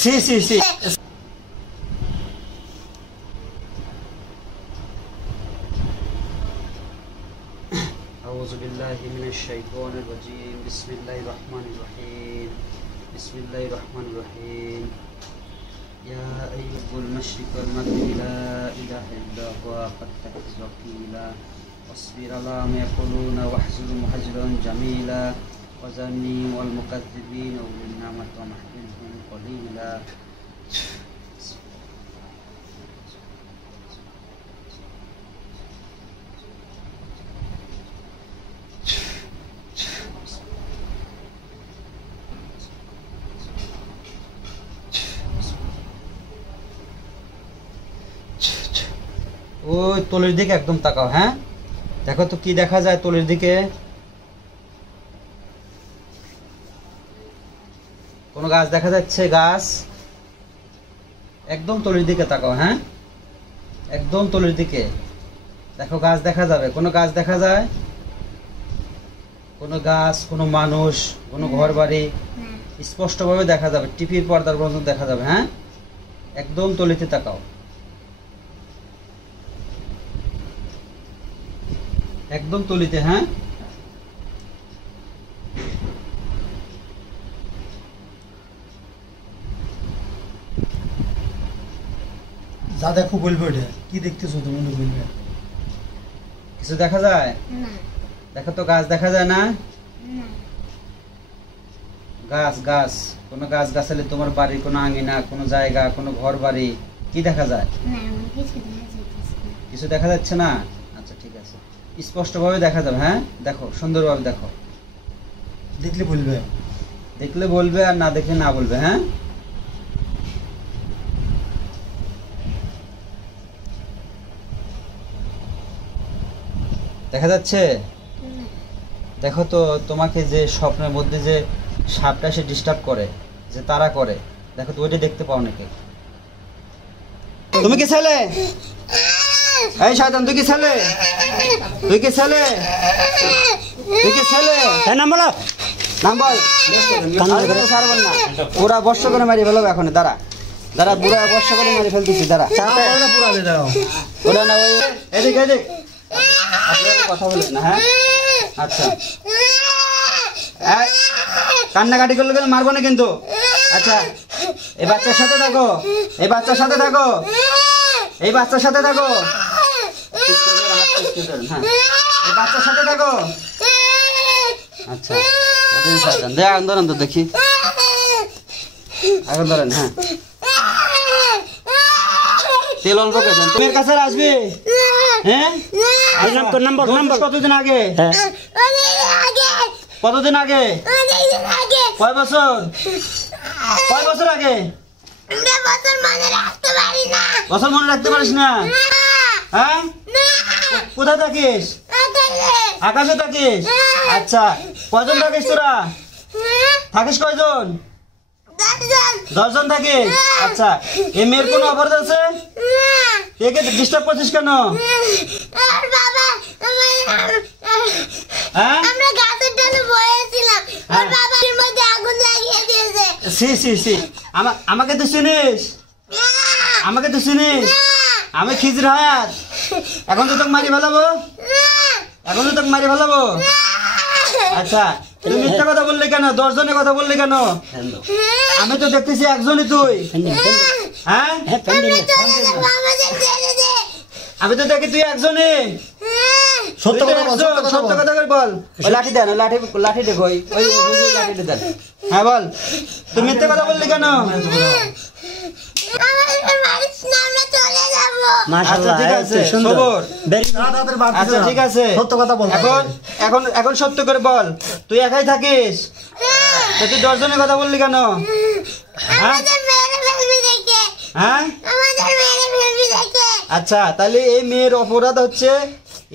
sí. أعوذ بالله من الشيطان الرجيم بسم الله الرحمن الرحيم بسم الله الرحمن الرحيم يا أيها المشرق والمغرب لا إله إلا هو فاتخذ وكيلا واصبر على ما يقولون واحذرهم حذرا جميلا وذرني والمكذبين أولي النعمة ومهلهم قليلا ওই তলের দিকে একদম তাকাও। হ্যাঁ, দেখো তো কি দেখা যায় তলের দিকে। কোন গাছ দেখা যাচ্ছে? গাছ একদম তলের দিকে তাকাও। হ্যাঁ, একদম তলের দিকে দেখো, গাছ দেখা যাবে। কোন গাছ দেখা যায়? কোন গাছ, কোন মানুষ, কোন ঘর বাড়ি স্পষ্টভাবে দেখা যাবে, টিভির পর্দার পর্যন্ত দেখা যাবে। হ্যাঁ, একদম তলিতে তাকাও, একদম তলিতে। হ্যাঁ, যা দেখো বলবে, ওটা কি দেখতেছো তুমি? বলবে কিছু দেখা যায়? দেখো তো, গাছ দেখা যায় না? গাছ গাছ কোনো গাছ গাছালি, তোমার বাড়ির কোনো আঙিনা, কোনো জায়গা, কোনো ঘর বাড়ি কি দেখা যায়? কিছু দেখা যাচ্ছে না? আচ্ছা ঠিক আছে, স্পষ্টভাবে দেখা যাবে। হ্যাঁ, দেখো সুন্দরভাবে দেখো, দেখলে বলবে, দেখলে বলবে আর না দেখলে না বলবে। হ্যাঁ, দেখা যাচ্ছে? দেখো তো, তোমাকে যে স্বপ্নের মধ্যে যে সাপটা সে ডিস্টার্ব করে, যে তারা করে, দেখো তো ওইটা দেখতে পাও নাকি? তুমি কি ছেলে? এই শয়তান, তুই কি ছেলে? তুই কি ছেলে? তুই কি ছেলে? এই নাম বলো, নাম বল। ছাড়বেন না, ওরা বর্ষ করে মারি ফেলবে এখন। দাঁড়া দাঁড়া, বুড়া বর্ষ করে মারি ফেলতেছি। দাঁড়া পুরাবে, দাঁড়াও। ওরা না, ওই এদিক এদিক আপনারা কথা বলেন না। হ্যাঁ, আচ্ছা, কান্নাকাটি করলে কিন্তু মারবো না কিন্তু। আচ্ছা, এই বাচ্চার সাথে থাকো, এই বাচ্চার সাথে থাকো, এই বাচ্চার সাথে থাকো। হ্যাঁ, এই বাচ্চার সাথে থাকো। আচ্ছা, এখন ধরেন তো দেখি, এখন ধরেন। হ্যাঁ, তেল অল্প করে দেন। তুমি এর কাছে আসবে? হ্যাঁ, কতদিন আগে? কতদিন আগে? কয় বছর? কয় বছর আগে? বছর মনে রাখতে পারিস না? হ্যাঁ, কোথায় থাকিস? আকাশে থাকিস? আচ্ছা, কয়জন থাকিস তোরা? থাকিস কয়জন? 10 জন থাকিস? আচ্ছা, এই মেয়ের কোনো অপরাধ আছে? একে ডিস্টার্ব করছিস কেন? আমাকে তো চিনিস? আমাকে তো চিনিস? আমি খিজির হায়াত। এখন তো তোকে মারি ফেলাবো, এখন তো তোকে মারি ফেলাবো। আচ্ছা, তুমি মিথ্যা কথা বললি কেন? 10 জনের কথা বললি কেন? আমি তো দেখতেছি একজনই তুই। হ্যাঁ, আমি তো দেখি তুই একজনই। সত্য কথা বল, সত্য কথা বল। ওই লাঠি দেন, লাঠি দেখো, ওই লাঠিটা দেন। হ্যাঁ বল, তুই মিথ্যা কথা বললি কেন? আচ্ছা ঠিক আছে, আচ্ছা ঠিক আছে, সত্য কথা বল। এখন সত্য করে বল, তুই একাই থাকিস? তুই 10 জনের কথা বললি কেন? হ্যাঁ, আচ্ছা, তাহলে এই মেয়ের অপরাধ হচ্ছে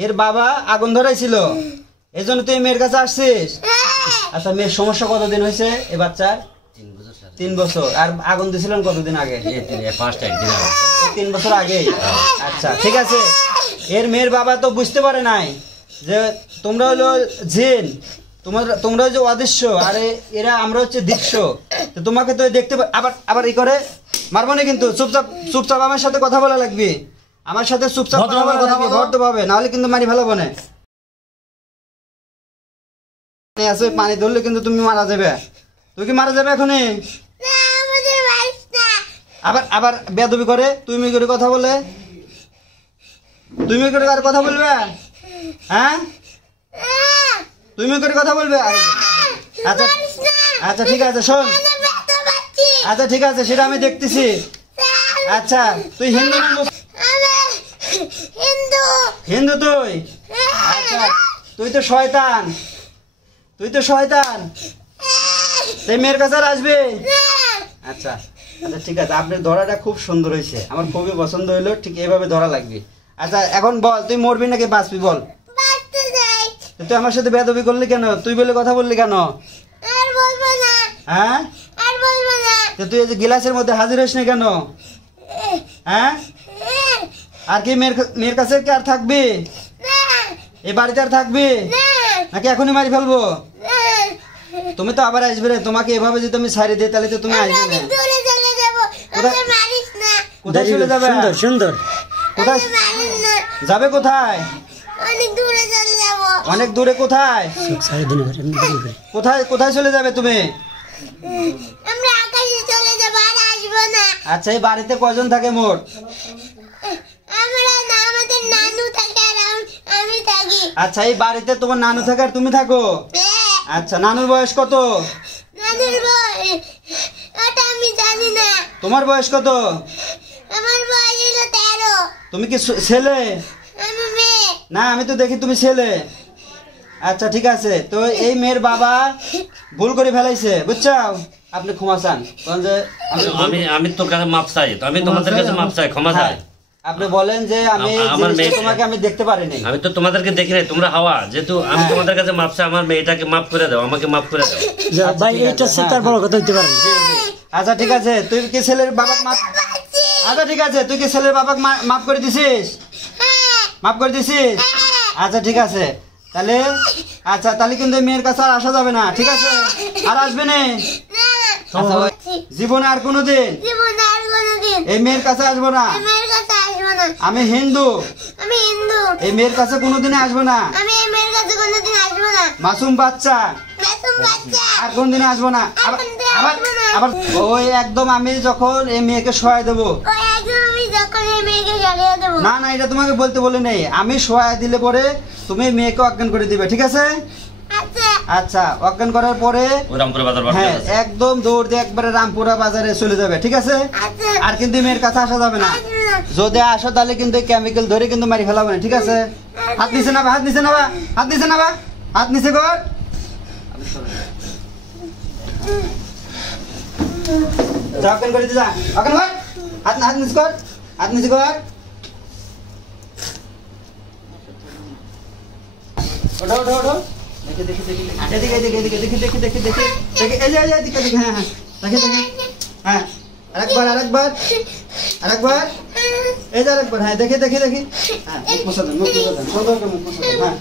এর বাবা আগুন ধরাইছিল, এই জন্য তুই মেয়ের কাছে আসছিস। আচ্ছা, মেয়ের সমস্যা কতদিন হয়েছে এ বাচ্চার? 3 বছর। আর আগুন দিয়েছিলেন কতদিন আগে? 3 বছর আগে। আচ্ছা ঠিক আছে, এর মেয়ের বাবা তো বুঝতে পারে নাই যে তোমরা হলো জিন, তোমরা যে অদৃশ্য আর এরা আমরা হচ্ছে দৃশ্য, তো তোমাকে তো দেখতে আবার ই করে মারবো না কিন্তু। চুপচাপ আমার সাথে কথা বলা লাগবে, আমার সাথে চুপচাপ কথা বলা লাগবে ভদ্রভাবে, নাহলে কিন্তু মারি ফেলাবো না। আছে পানি ধরলে কিন্তু তুমি মারা যাবে। তুই কি মারা যাবে এখনই? আবার বেয়াদবি করে তুমি করে কথা বলে, তুমি করে আর কথা বলবে? হ্যাঁ তুমি করে কথা বলবে? আচ্ছা আচ্ছা ঠিক আছে, শোন। আচ্ছা ঠিক আছে, সেটা আমি দেখতেছি। আচ্ছা তুই হিন্দু না হিন্দু? তুই আচ্ছা তুই তো শয়তান, তুই মেয়ের কাছে আর আসবে? আচ্ছা আচ্ছা ঠিক আছে, আপনার ধরাটা খুব সুন্দর হয়েছে, আমার খুবই পছন্দ হইলো। ঠিক এইভাবে ধরা লাগবে। আচ্ছা এখন বল, তুই মরবি নাকি বাঁচবি বল? তুই আমার সাথে বেয়াদবি করলি কেন? তুই বলে কথা বললি কেন? হ্যাঁ তুই এই যে গিলাসের মধ্যে হাজির হইস না কেন? হ্যাঁ আর কি মেয়ের কাছে কি আর থাকবি? এই বাড়িতে আর থাকবি নাকি এখনই মারি ফেলবো? তুমি তো আবার আসবে রে, তোমাকে এভাবে যদি আমি ছাড়ি দিই তাহলে তো তুমি আসবে না। কোথায় চলে যাবে? সুন্দর কোথায় যাবে? কোথায়? অনেক দূরে। কোথায় কোথায় চলে যাবে তুমি? আচ্ছা এই বাড়িতে কয়জন থাকে মোট? আচ্ছা এই বাড়িতে তোমার নানু থাকে আর তুমি থাকো? আচ্ছা নানুর বয়স কত? তোমার বয়স কত? তুমি কি ছেলে? না আমি তো দেখি তুমি ছেলে। আচ্ছা ঠিক আছে, তো এই মেয়ের বাবা ভুল করে ফেলাইছে, বুঝছো? আপনি ক্ষমা চান। আমি তোর কাছে মাপ চাই, তো আমি তোমাদের কাছে মাপ চাই, ক্ষমা চাই। আপনি বলেন যে আমি তোমাকে আমি দেখতে পারিনি। আমি তো তোমাদেরকে দেখি নাই, তোমরা হাওয়া, যেহেতু আমি তোমাদের কাছে মাপ চাই, আমার মেয়েটাকে মাফ করে দাও, আমাকে মাফ করে দাও। ভাই এটা তার বড় কথা হইতে পারে। আচ্ছা ঠিক আছে, তুই কি ছেলের বাবাকে মাফ? আচ্ছা ঠিক আছে, তুই কি ছেলের বাবাকে মাফ করে দিছিস? মাফ করে দিছিস? আচ্ছা ঠিক আছে, তাহলে আচ্ছা তাহলে কিন্তু মেয়ের কাছে আর আসা যাবে না, ঠিক আছে? আর আসবে না জীবনে আর কোনোদিন এই মেয়ের কাছে আসবো না। আমি হিন্দু, এই মেয়ের কাছে কোনোদিনে আসবো না। মাসুম বাচ্চা আর কোনদিনে আসবো না। আবার ওই একদম আমি যখন এই মেয়েকে সহায় দেবো, না না এটা তোমাকে বলতে বলে নেই, আমি সহায় দিলে পরে তুমি মেয়েকে অজ্ঞান করে দিবে, ঠিক আছে? আচ্ছা অজ্ঞান করার পরে হ্যাঁ একদম দৌড় দিয়ে একবারে রামপুরা বাজারে চলে যাবে, ঠিক আছে? আর কিন্তু মেয়ের কাছে আসা যাবে না। যদি আসো তাহলে কিন্তু কেমিক্যাল ধরে কিন্তু মারি ফেলাবে না, ঠিক আছে? হাত নিচে নাবা, হাত নিচে নাবা, হাত নিচে নাবা, হাত নিচে কর। অজ্ঞান করে দিযা, অজ্ঞান কর, হাত নিচে কর, হাত নিচে কর। ওঠো ওঠো ওঠো, দেখি দেখি দেখি এদিকে এদিকে এদিকে দেখি দেখি দেখি দেখি দেখি এই যে এদিকে দেখি, হ্যাঁ হ্যাঁ দেখি দেখি, হ্যাঁ আরেকবার আরেকবার আরেকবার, এই যে আরেকবার, হ্যাঁ দেখি দেখি দেখি, হ্যাঁ মুখ মুছে দেন, মুখ মুছে দেন, সুন্দর করে মুখ মুছে দেন, হ্যাঁ।